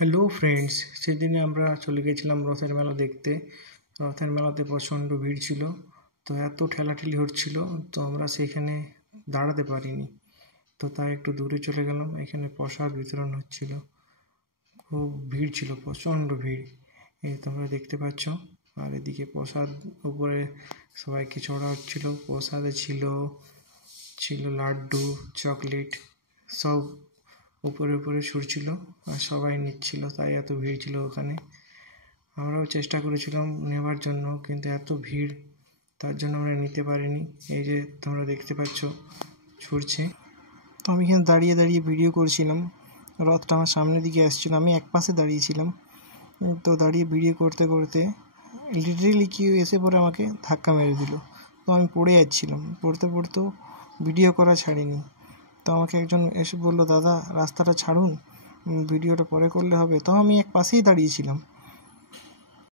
Hello friends, সেদিনে আমরা চলে গেছিলাম রথের মেলা দেখতে। রথের মেলাতে প্রচণ্ড ভিড় ছিল, তো এত ঠেলাঠেলি হচ্ছিল, তো আমরা সেখানে দাঁড়াতে পারিনি। তো তাই একটু দূরে চলে গেলাম। এখানে প্রসাদ বিতরণ হচ্ছিল, খুব ভিড় ছিল, প্রচণ্ড ভিড়। এই তোমরা দেখতে পাচ্ছ। আর এদিকে প্রসাদ উপরে সবাইকে চড়া হচ্ছিল। প্রসাদে ছিল লাড্ডু, চকলেট, সব উপরে উপরে ছুটছিল আর সবাই নিচ্ছিল, তাই এত ভিড় ছিল ওখানে। আমরাও চেষ্টা করেছিলাম নেবার জন্য, কিন্তু এত ভিড়, তার জন্য আমরা নিতে পারিনি। এই যে তোমরা দেখতে পাচ্ছ ছুটছে। তো আমি এখানে দাঁড়িয়ে দাঁড়িয়ে ভিডিও করছিলাম। রথটা আমার সামনের দিকে আসছিল, আমি এক পাশে দাঁড়িয়েছিলাম। তো দাঁড়িয়ে ভিডিও করতে করতে লিটারেলি কেউ এসে পরে আমাকে ধাক্কা মেরে দিল। তো আমি পড়ে যাচ্ছিলাম, পড়তে পড়তেও ভিডিও করা ছাড়িনি। তো আমাকে একজন এসে বলল, দাদা রাস্তাটা ছাড়ুন, ভিডিওটা পরে করলে হবে। তো আমি এক পাশেই দাঁড়িয়েছিলাম,